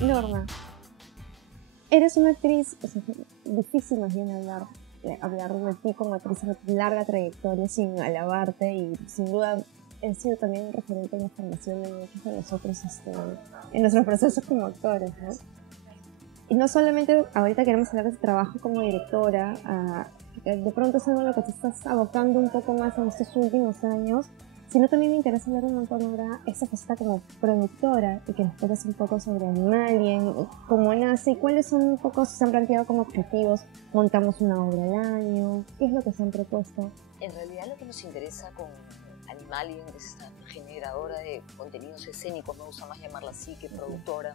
Norma, eres una actriz, o sea, difícil más bien hablar de ti como actriz en una larga trayectoria sin alabarte, y sin duda he sido también un referente en la formación de muchos de nosotros en nuestros procesos como actores, ¿no? Y no solamente ahorita queremos hablar de tu trabajo como directora, de pronto es algo en lo que te estás abocando un poco más en estos últimos años, sino también me interesa hablar un montón ahora esa faceta como productora, y que nos cuentes un poco sobre Animalien, cómo nace y cuáles son un poco, si se han planteado como objetivos. Montamos una obra al año, ¿qué es lo que se han propuesto? En realidad lo que nos interesa con Animalien es esta generadora de contenidos escénicos, me gusta más llamarla así que productora,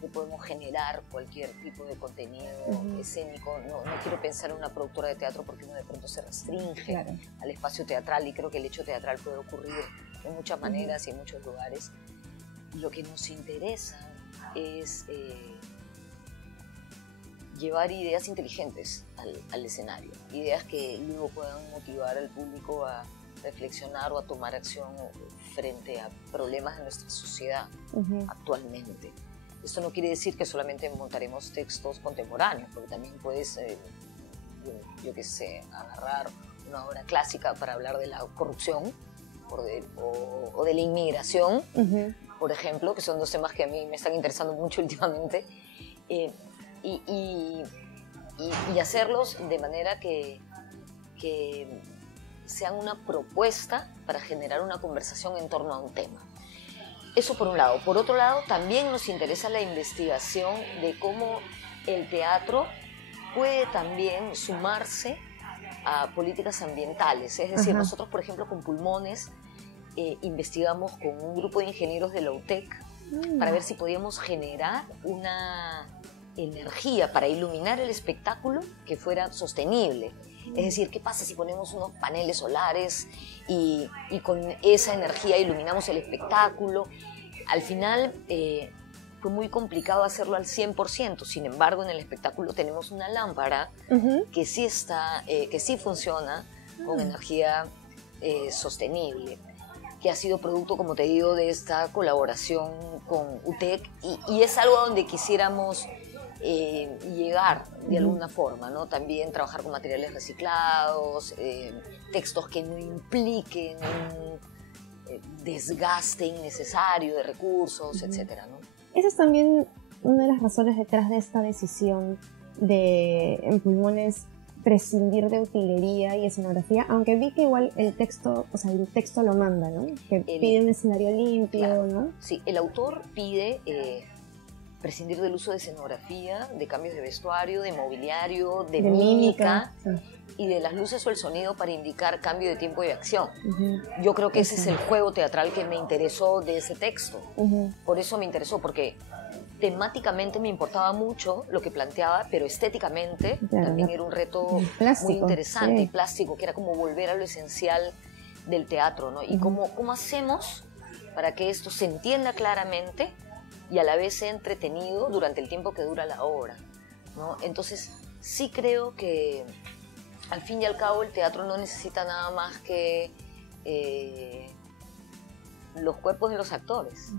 que podemos generar cualquier tipo de contenido escénico. No quiero pensar en una productora de teatro porque uno de pronto se restringe al espacio teatral, y creo que el hecho teatral puede ocurrir de muchas maneras y en muchos lugares. Lo que nos interesa es llevar ideas inteligentes al escenario, ideas que luego puedan motivar al público a reflexionar o a tomar acción frente a problemas de nuestra sociedad actualmente. Esto no quiere decir que solamente montaremos textos contemporáneos, porque también puedes, yo qué sé, agarrar una obra clásica para hablar de la corrupción o de la inmigración, por ejemplo, que son dos temas que a mí me están interesando mucho últimamente, y hacerlos de manera que sean una propuesta para generar una conversación en torno a un tema. Eso por un lado. Por otro lado, también nos interesa la investigación de cómo el teatro puede también sumarse a políticas ambientales. Es decir, nosotros, por ejemplo, con Pulmones, investigamos con un grupo de ingenieros de la UTEC para ver si podíamos generar una energía para iluminar el espectáculo que fuera sostenible. Es decir, ¿qué pasa si ponemos unos paneles solares y con esa energía iluminamos el espectáculo? Al final fue muy complicado hacerlo al 100%, sin embargo en el espectáculo tenemos una lámpara que sí funciona con energía sostenible, que ha sido producto, como te digo, de esta colaboración con UTEC, y es algo a donde quisiéramos llegar de alguna forma, ¿no? También trabajar con materiales reciclados, textos que no impliquen un desgaste innecesario de recursos, etcétera, ¿no? Esa es también una de las razones detrás de esta decisión de, en Pulmones, prescindir de utilería y escenografía, aunque vi que igual el texto lo manda, ¿no? Que pide un escenario limpio, claro, ¿no? Sí, el autor pide prescindir del uso de escenografía, de cambios de vestuario, de mobiliario, de mímica, y de las luces o el sonido para indicar cambio de tiempo y de acción. Yo creo que ese es el juego teatral que me interesó de ese texto. Por eso me interesó, porque temáticamente me importaba mucho lo que planteaba, pero estéticamente también era un reto muy interesante y plástico, que era como volver a lo esencial del teatro, ¿no? Y cómo hacemos para que esto se entienda claramente y a la vez sea entretenido durante el tiempo que dura la obra, ¿no? Entonces sí creo que al fin y al cabo el teatro no necesita nada más que los cuerpos de los actores,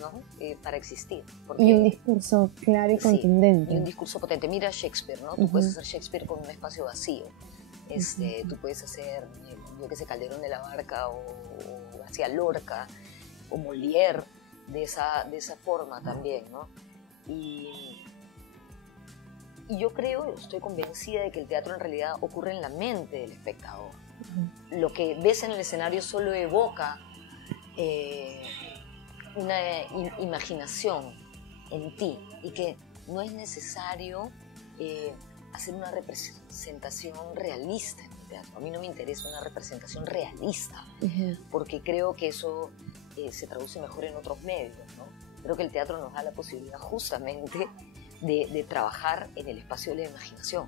¿no? Para existir. Porque, y un discurso claro y contundente. Y un discurso potente. Mira Shakespeare, ¿no? Tú puedes hacer Shakespeare con un espacio vacío. Tú puedes hacer, yo qué sé, Calderón de la Barca o García Lorca o Molière de esa forma también, ¿no? Y yo creo, estoy convencida de que el teatro en realidad ocurre en la mente del espectador. Lo que ves en el escenario solo evoca una imaginación en ti, y que no es necesario hacer una representación realista en el teatro. A mí no me interesa una representación realista, porque creo que eso se traduce mejor en otros medios, ¿no? Creo que el teatro nos da la posibilidad justamente de trabajar en el espacio de la imaginación.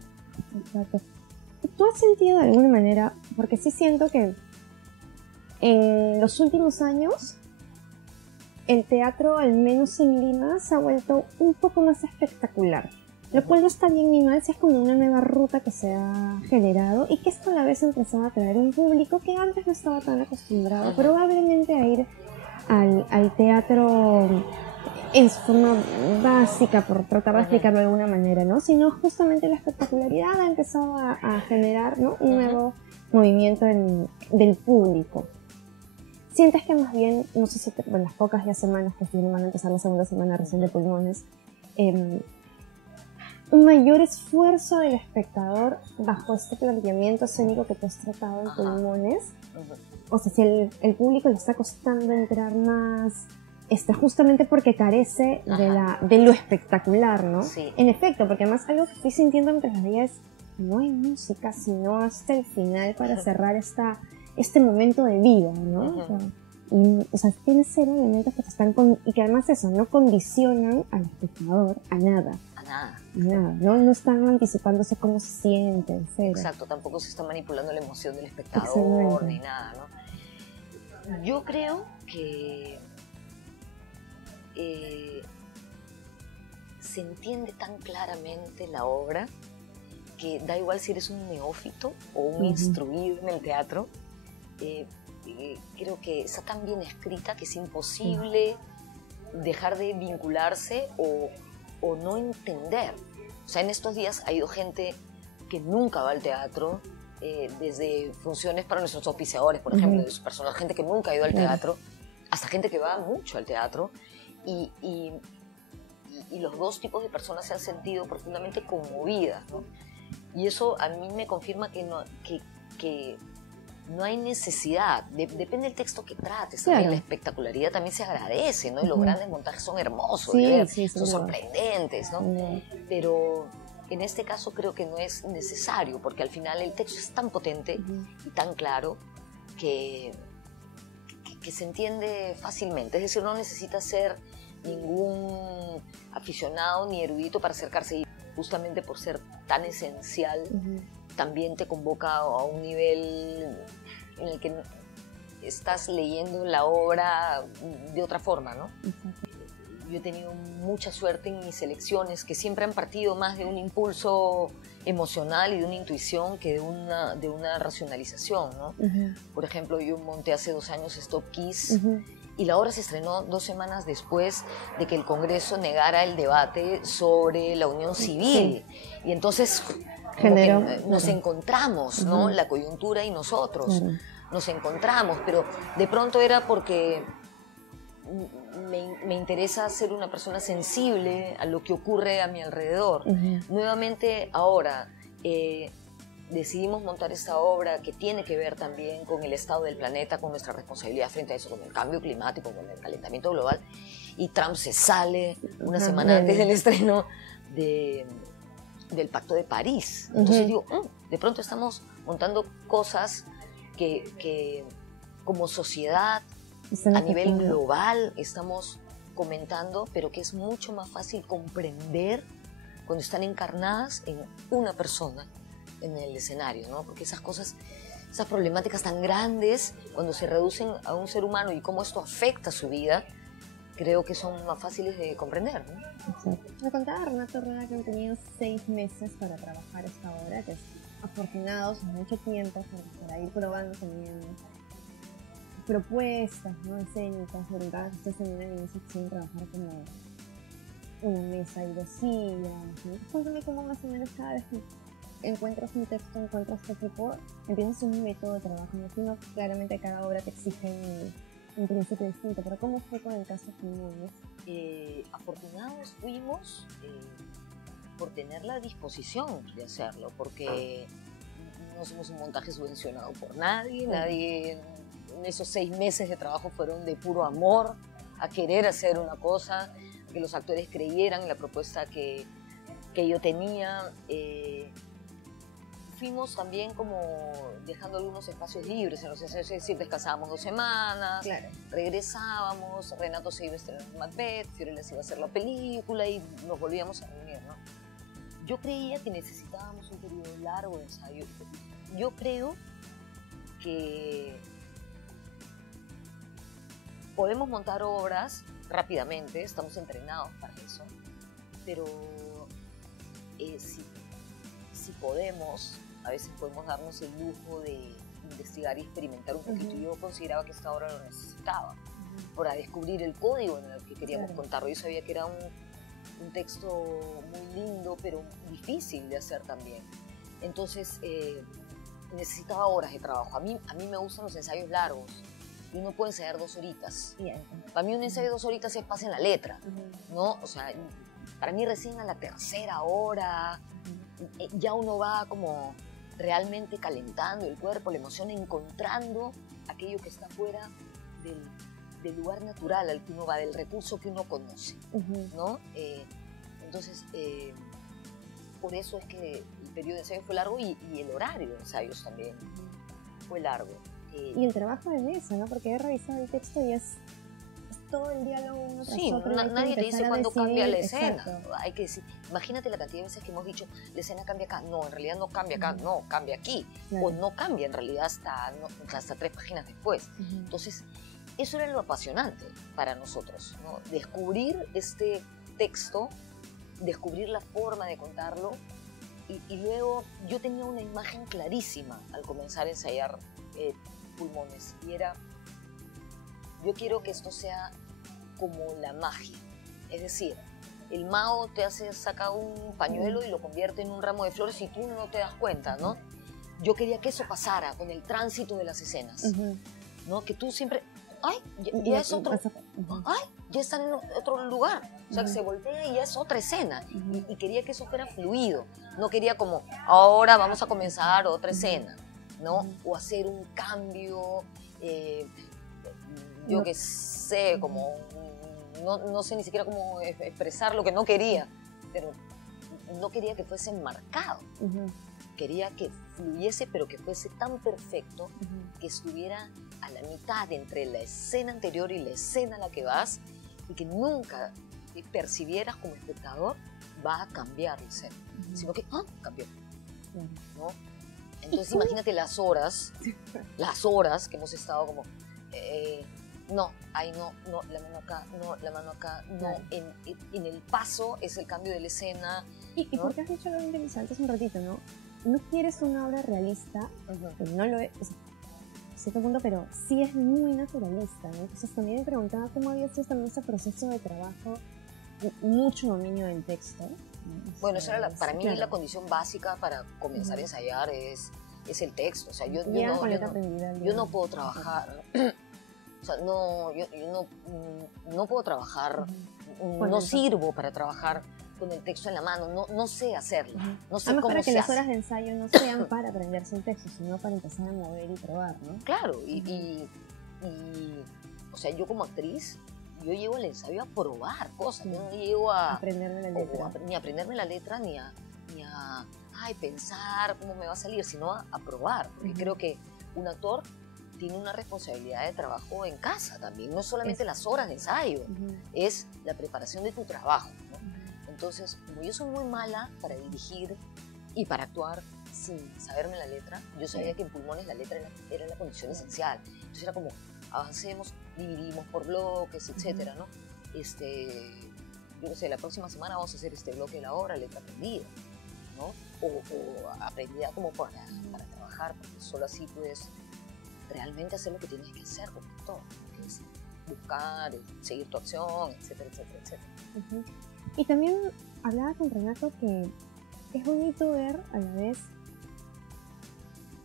Exacto. ¿Tú has sentido de alguna manera, porque sí siento que en los últimos años el teatro, al menos en Lima, se ha vuelto un poco más espectacular? lo cual no está bien ni mal, si es como una nueva ruta que se ha generado y que esto a la vez empezó a atraer un público que antes no estaba tan acostumbrado probablemente a ir al teatro en su forma básica, por tratar de explicarlo de alguna manera, ¿no? Sino justamente la espectacularidad ha empezado a generar, ¿no?, un nuevo movimiento del público. Sientes que más bien, no sé si en las pocas ya semanas que van a empezar la segunda semana recién de Pulmones, un mayor esfuerzo del espectador bajo este planteamiento escénico que tú has tratado en Pulmones? O sea, si el público le está costando entrar más, justamente porque carece de lo espectacular, ¿no? Sí. En efecto, porque además algo que estoy sintiendo mientras la veía es, no hay música sino hasta el final para cerrar este momento de vida, ¿no? O sea, tiene cero elementos que te están y que además eso, no condicionan al espectador a nada. No están anticipándose cómo se sienten, cero. Exacto, tampoco se está manipulando la emoción del espectador ni nada, ¿no? Yo creo que se entiende tan claramente la obra que da igual si eres un neófito o un instruido en el teatro. Creo que está tan bien escrita que es imposible dejar de vincularse o no entender. O sea, en estos días ha ido gente que nunca va al teatro, desde funciones para nuestros auspiciadores, por ejemplo, de su personal, gente que nunca ha ido al teatro, hasta gente que va mucho al teatro, y los dos tipos de personas se han sentido profundamente conmovidas, ¿no? Y eso a mí me confirma que no hay necesidad, depende del texto que trates, también la espectacularidad también se agradece, ¿no? Y los grandes montajes son hermosos, son sorprendentes, ¿no? Pero en este caso creo que no es necesario, porque al final el texto es tan potente y tan claro que se entiende fácilmente. Es decir, no necesita ser ningún aficionado ni erudito para acercarse, y justamente por ser tan esencial también te convoca a un nivel en el que estás leyendo la obra de otra forma, ¿no? Yo he tenido mucha suerte en mis elecciones, que siempre han partido más de un impulso emocional y de una intuición que de una racionalización, ¿no? Por ejemplo, yo monté hace 2 años Stop Kiss, y la obra se estrenó 2 semanas después de que el Congreso negara el debate sobre la unión civil. Y entonces nos encontramos, ¿no? La coyuntura y nosotros nos encontramos, pero de pronto era porque me interesa ser una persona sensible a lo que ocurre a mi alrededor. Nuevamente ahora decidimos montar esta obra que tiene que ver también con el estado del planeta, con nuestra responsabilidad frente a eso, con el cambio climático, con el calentamiento global, y Trump se sale una semana antes del estreno del Pacto de París. Entonces digo, de pronto estamos montando cosas que como sociedad a nivel global estamos comentando, pero que es mucho más fácil comprender cuando están encarnadas en una persona en el escenario, ¿no? Porque esas cosas, esas problemáticas tan grandes, cuando se reducen a un ser humano y cómo esto afecta su vida, creo que son más fáciles de comprender, ¿no? Exacto. Me contaba Renato Rueda que han tenido 6 meses para trabajar esta obra, que es afortunados, mucho tiempo para ir probando también propuestas, ¿no?, escénicas. Ustedes también al inicio quisieron trabajar como una mesa y 2 sillas, ¿no? Cuéntame cómo más o menos cada vez que encuentras un texto, encuentras este tipo, empiezas un método de trabajo. Me imagino que claramente cada obra te exige un principio distinto, pero ¿cómo fue con el caso de Pulmones? Afortunados fuimos por tener la disposición de hacerlo, porque no somos un montaje subvencionado por nadie, en esos 6 meses de trabajo fueron de puro amor, a querer hacer una cosa, que los actores creyeran en la propuesta que yo tenía. Fuimos también como dejando algunos espacios libres, es decir, descansábamos 2 semanas, regresábamos, Renato se iba a estrenar Macbeth, Fiorella se iba a hacer la película y nos volvíamos a reunir, ¿no? Yo creía que necesitábamos un periodo largo de ensayo. Yo creo que podemos montar obras rápidamente, estamos entrenados para eso, pero si podemos, a veces podemos darnos el lujo de investigar y experimentar un poquito. Yo consideraba que esta obra lo necesitaba para descubrir el código en el que queríamos contarlo. Yo sabía que era un texto muy lindo, pero difícil de hacer también. Entonces, necesitaba horas de trabajo. A mí me gustan los ensayos largos. Y uno puede ensayar 2 horitas. Para mí un ensayo de 2 horitas es pase en la letra, ¿no? O sea, para mí recién a la 3.ª hora ya uno va como realmente calentando el cuerpo, la emoción, encontrando aquello que está fuera del lugar natural al que uno va, del recurso que uno conoce, ¿no? Entonces, por eso es que el periodo de ensayo fue largo y el horario de ensayos también fue largo. Y el trabajo de mesa, ¿no? Porque he revisado el texto y es todo el diálogo uno tras otro. Nadie te dice cuándo cambia la escena. Exacto. Hay que decir, imagínate la cantidad de veces que hemos dicho, la escena cambia acá. No, en realidad no cambia acá, no, cambia aquí. O no cambia en realidad hasta 3 páginas después. Entonces, eso era lo apasionante para nosotros, ¿no? Descubrir este texto, descubrir la forma de contarlo. Y luego yo tenía una imagen clarísima al comenzar a ensayar Pulmones, y era, yo quiero que esto sea como la magia, es decir, el mago saca un pañuelo y lo convierte en un ramo de flores y tú no te das cuenta, ¿no? Yo quería que eso pasara con el tránsito de las escenas, ¿no? Que tú siempre, ¡ay! Ya es otro, ¡ay! Ya está en otro lugar, o sea, que se voltea y ya es otra escena, y quería que eso fuera fluido, no quería como, ahora vamos a comenzar otra escena, ¿no? O hacer un cambio, yo qué sé, como, no sé ni siquiera cómo expresar lo que no quería, pero no quería que fuese marcado, quería que fluyese, pero que fuese tan perfecto que estuviera a la mitad entre la escena anterior y la escena a la que vas, y que nunca percibieras como espectador va a cambiar la escena, sino que cambió, ¿no? Entonces imagínate las horas que hemos estado como, no, la mano acá, no, la mano acá, no, en el paso es el cambio de la escena. Y porque has dicho algo interesante hace un ratito, ¿no? No quieres una obra realista, que no lo es, o sea, a cierto punto, pero sí es muy naturalista, ¿no? Entonces también me preguntaba cómo había sido también ese proceso de trabajo, mucho dominio del texto. Bueno, eso era para mí la condición básica para comenzar a ensayar es el texto. O sea, yo no puedo trabajar, o sea, yo no puedo trabajar, no sirvo para trabajar con el texto en la mano, no sé hacerlo, no sé Además, cómo para que se las hace. horas de ensayo no sean para aprenderse el texto, sino para empezar a mover y probar, ¿no? Claro, o sea, yo como actriz, yo llevo al ensayo a probar cosas, yo no llego a aprenderme la letra. ni a aprenderme la letra, ni a pensar cómo me va a salir, sino a probar, porque creo que un actor tiene una responsabilidad de trabajo en casa también, no es solamente las horas de ensayo, es la preparación de tu trabajo, ¿no? Entonces, como yo soy muy mala para dirigir y para actuar sin saberme la letra, yo sabía que en Pulmones la letra era la condición esencial. Entonces era como, avancemos, dividimos por bloques, etcétera, ¿no? Yo no sé, la próxima semana vamos a hacer este bloque de la obra, letra aprendida, ¿no? O aprendida como para trabajar, porque solo así puedes realmente hacer lo que tienes que hacer como actor, que es buscar, seguir tu acción, etcétera, etcétera, etcétera. Y también hablaba con Renato que es bonito ver a la vez,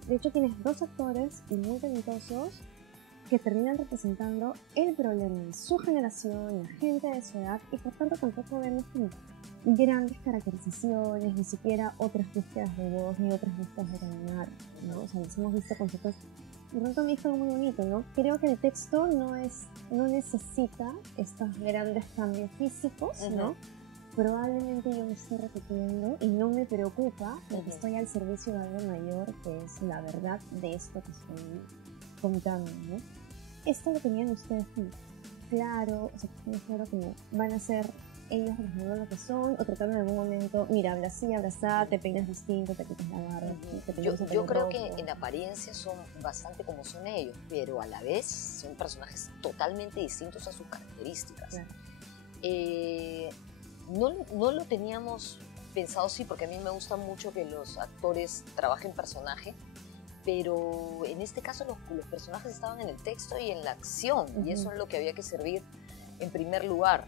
de hecho tienes 2 actores y muy talentosos que terminan representando el problema de su generación, la gente de su edad, y por tanto tampoco vemos como grandes caracterizaciones, ni siquiera otras búsquedas de voz, ni otras búsquedas de caminar, ¿no? O sea, nos hemos visto con ciertos. De pronto me dijo algo muy bonito, ¿no? Creo que el texto no necesita estos grandes cambios físicos, ¿no? Probablemente yo me estoy repitiendo y no me preocupa porque estoy al servicio de algo mayor, que es la verdad de esto que estoy contando, ¿no? Esto lo tenían ustedes como claro, o sea, claro como van a ser ellos reflejando lo que son, o tratando en algún momento, mira, habla así, habla así, te peinas distinto, te quitas la barba, yo creo que en apariencia son bastante como son ellos, pero a la vez son personajes totalmente distintos a sus características. Claro. No lo teníamos pensado sí, porque a mí me gusta mucho que los actores trabajen personaje, pero en este caso los personajes estaban en el texto y en la acción, y eso es lo que había que servir en primer lugar.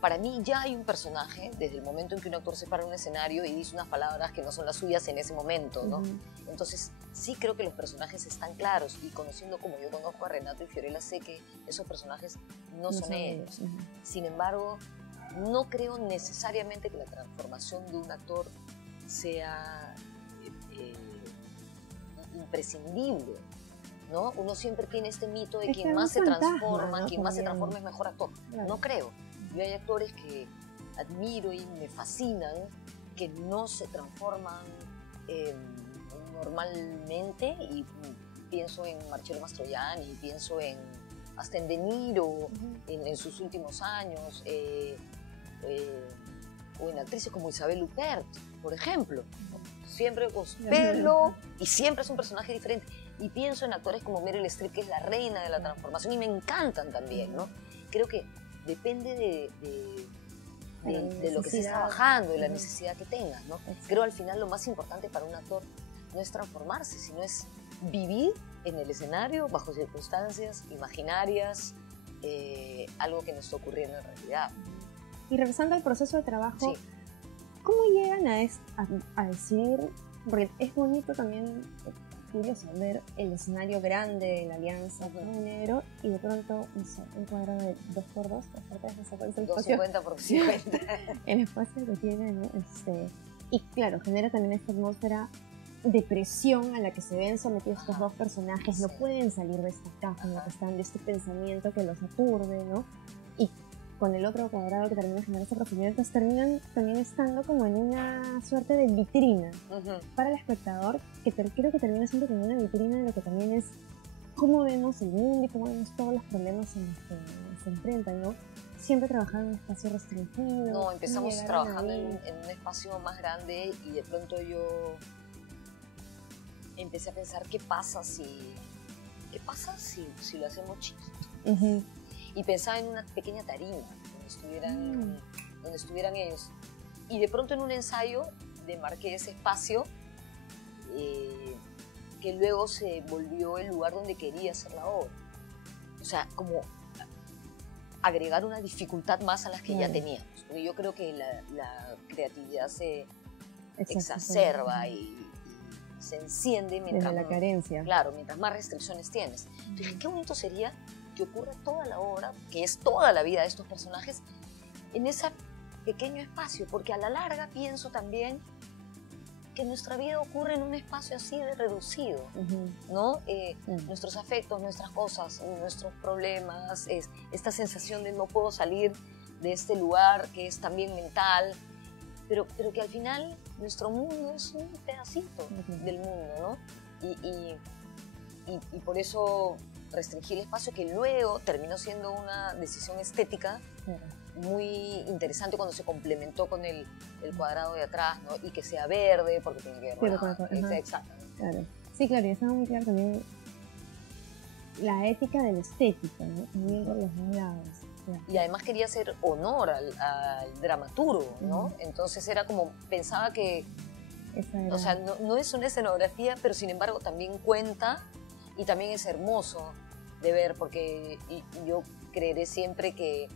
Para mí ya hay un personaje desde el momento en que un actor se para en un escenario y dice unas palabras que no son las suyas en ese momento, ¿no? Entonces sí creo que los personajes están claros, y conociendo como yo conozco a Renato y Fiorella, sé que esos personajes no son ellos. Sin embargo, no creo necesariamente que la transformación de un actor sea imprescindible, ¿no? Uno siempre tiene este mito de quien más se transforma, ¿no? Quien más se transforma es mejor actor. Claro. No creo. Yo hay actores que admiro y me fascinan, que no se transforman normalmente, y pienso en Marcello Mastroianni, pienso hasta en De Niro en sus últimos años, o en actrices como Isabelle Huppert, por ejemplo. Siempre con su pelo y siempre es un personaje diferente. Y pienso en actores como Meryl Streep, que es la reina de la transformación, y me encantan también, ¿no? Creo que depende de lo que estés trabajando, de la necesidad que tengas, ¿no? Creo al final lo más importante para un actor no es transformarse, sino es vivir en el escenario bajo circunstancias imaginarias, algo que no está ocurriendo en realidad. Y regresando al proceso de trabajo, sí, ¿cómo llegan a decidir? Porque es bonito también, curioso, ver el escenario grande de la Alianza Negro y de pronto, no sé, un cuadrado de 2x2, 250 por 50. El espacio que tiene, ¿no? Y claro, genera también esta atmósfera de presión a la que se ven sometidos estos dos personajes. No pueden salir de esta caja en la que están, de este pensamiento que los aturde, ¿no? Y con el otro cuadrado que termina generando esa profundidad, entonces terminan también estando como en una suerte de vitrina para el espectador, que creo que termina siendo como una vitrina de lo que también es cómo vemos el mundo y cómo vemos todos los problemas en los que se enfrentan, ¿no? Siempre trabajando en un espacio restringido. No, empezamos trabajando en un espacio más grande, y de pronto yo empecé a pensar qué pasa si lo hacemos chiquito. Y pensaba en una pequeña tarima donde estuvieran ellos. Y de pronto en un ensayo demarqué ese espacio que luego se volvió el lugar donde quería hacer la obra. O sea, como agregar una dificultad más a las que ya teníamos. Porque yo creo que la creatividad se exacerba y se enciende mientras la carencia. Claro, mientras más restricciones tienes. Entonces, qué bonito sería que ocurra toda la obra, que es toda la vida de estos personajes, en ese pequeño espacio, porque a la larga pienso también que nuestra vida ocurre en un espacio así de reducido, ¿no? Nuestros afectos, nuestras cosas, nuestros problemas, esta sensación de no puedo salir de este lugar que es también mental, pero que al final nuestro mundo es un pedacito del mundo, ¿no? Y por eso restringir el espacio, que luego terminó siendo una decisión estética muy interesante cuando se complementó con el cuadrado de atrás, ¿no? Y que sea verde, porque tiene que ver con exacto. Claro. Sí, claro, y estaba muy claro también la ética de la estética, ¿no? También por los dos lados. Claro. Y además quería hacer honor al dramaturgo, ¿no? Entonces era como, pensaba que, o sea, no es una escenografía, pero sin embargo también cuenta, y también es hermoso de ver, porque yo creeré siempre que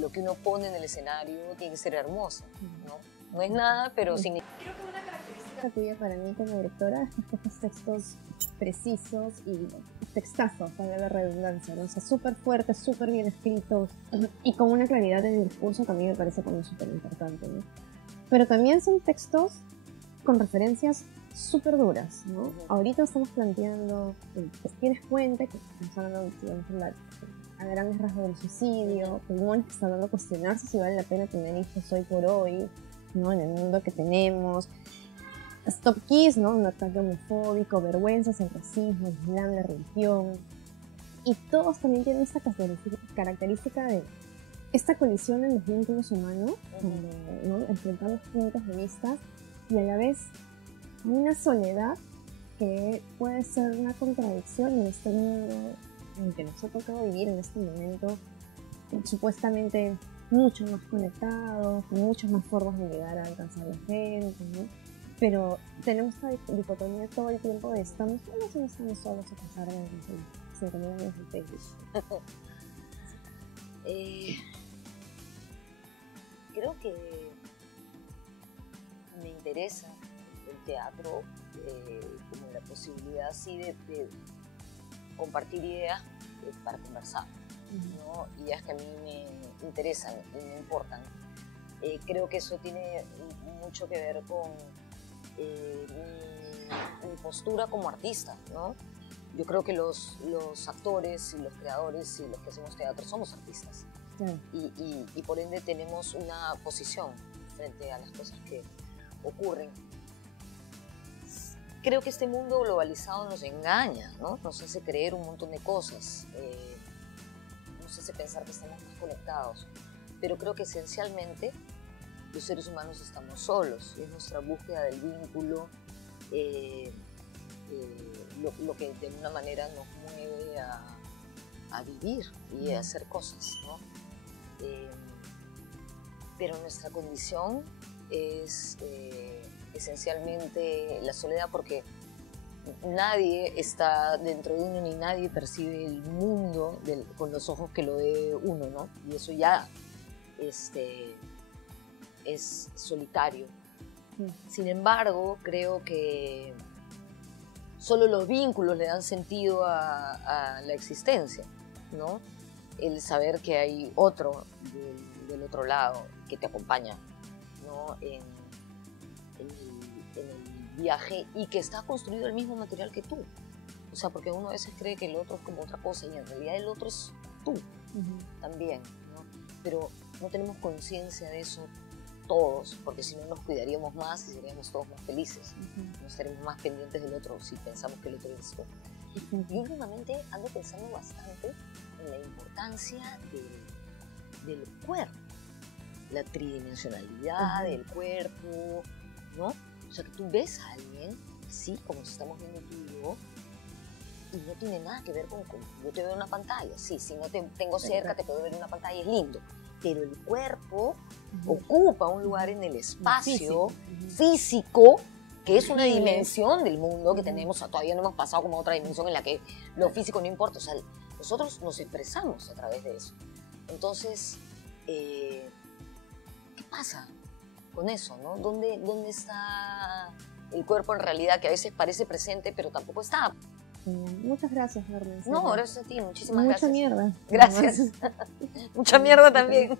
lo que uno pone en el escenario tiene que ser hermoso, ¿no? No es nada, pero significa. Creo que una característica tuya para mí como directora es que escoges textos precisos y textazos, para la redundancia, ¿no? O sea, súper fuertes, súper bien escritos, y con una claridad en el discurso también me parece como súper importante, ¿no? Pero también son textos con referencias súper duras, ¿no? Ahorita estamos planteando, tienes Puente, que estamos hablando, digamos, a grandes rasgos del suicidio, Pulmones, que está hablando de cuestionarse si vale la pena tener hijos hoy por hoy, ¿no? En el mundo que tenemos. Stop Kiss, ¿no? Un ataque homofóbico, vergüenzas, el racismo, el islam, la religión. Y todos también tienen esta característica de esta colisión en los vínculos humanos, donde, ¿no? Enfrentamos puntos de vista y a la vez una soledad que puede ser una contradicción en este mundo en el que nos ha tocado vivir en este momento supuestamente mucho más conectados, con muchas más formas de llegar a alcanzar a la gente, ¿no? Pero tenemos esta dicotomía todo el tiempo de estamos solos o no estamos solos a pesar de los 5.000 años de Facebook. Creo que me interesa el teatro como la posibilidad así de compartir ideas para conversar, ¿no? Ideas que a mí me interesan y me importan. Creo que eso tiene mucho que ver con mi postura como artista, ¿no? Yo creo que los actores y los creadores y los que hacemos teatro somos artistas. Y por ende tenemos una posición frente a las cosas que ocurren. Creo que este mundo globalizado nos engaña, ¿no? Nos hace creer un montón de cosas, nos hace pensar que estamos más conectados, pero creo que esencialmente los seres humanos estamos solos, es nuestra búsqueda del vínculo, lo que de alguna manera nos mueve a vivir y a hacer cosas, ¿no? Pero nuestra condición es esencialmente la soledad, porque nadie está dentro de uno ni nadie percibe el mundo con los ojos que lo ve uno, ¿no? Y eso ya es solitario. Sin embargo, creo que solo los vínculos le dan sentido a la existencia, ¿no? El saber que hay otro del otro lado que te acompaña, ¿no? En el viaje, y que está construido el mismo material que tú. O sea, porque uno a veces cree que el otro es como otra cosa y en realidad el otro es tú también, ¿no? Pero no tenemos conciencia de eso todos, porque si no nos cuidaríamos más y seríamos todos más felices. No estaríamos más pendientes del otro si pensamos que el otro es tú. Y últimamente ando pensando bastante en la importancia del cuerpo, la tridimensionalidad del cuerpo, ¿no? O sea, que tú ves a alguien así como estamos viendo tú y yo, y no tiene nada que ver con yo te veo en una pantalla. Sí, si no te tengo cerca, te puedo ver en una pantalla, es lindo. Pero el cuerpo ocupa un lugar en el espacio físico, que es una dimensión del mundo que tenemos. Todavía no hemos pasado como a otra dimensión en la que lo físico no importa. O sea, nosotros nos expresamos a través de eso. Entonces, ¿qué pasa con eso, no? ¿Dónde está el cuerpo en realidad, que a veces parece presente, pero tampoco está? Muchas gracias, Norma. No, gracias a ti, muchísimas gracias. Mucha mierda. Gracias. Mucha mierda también.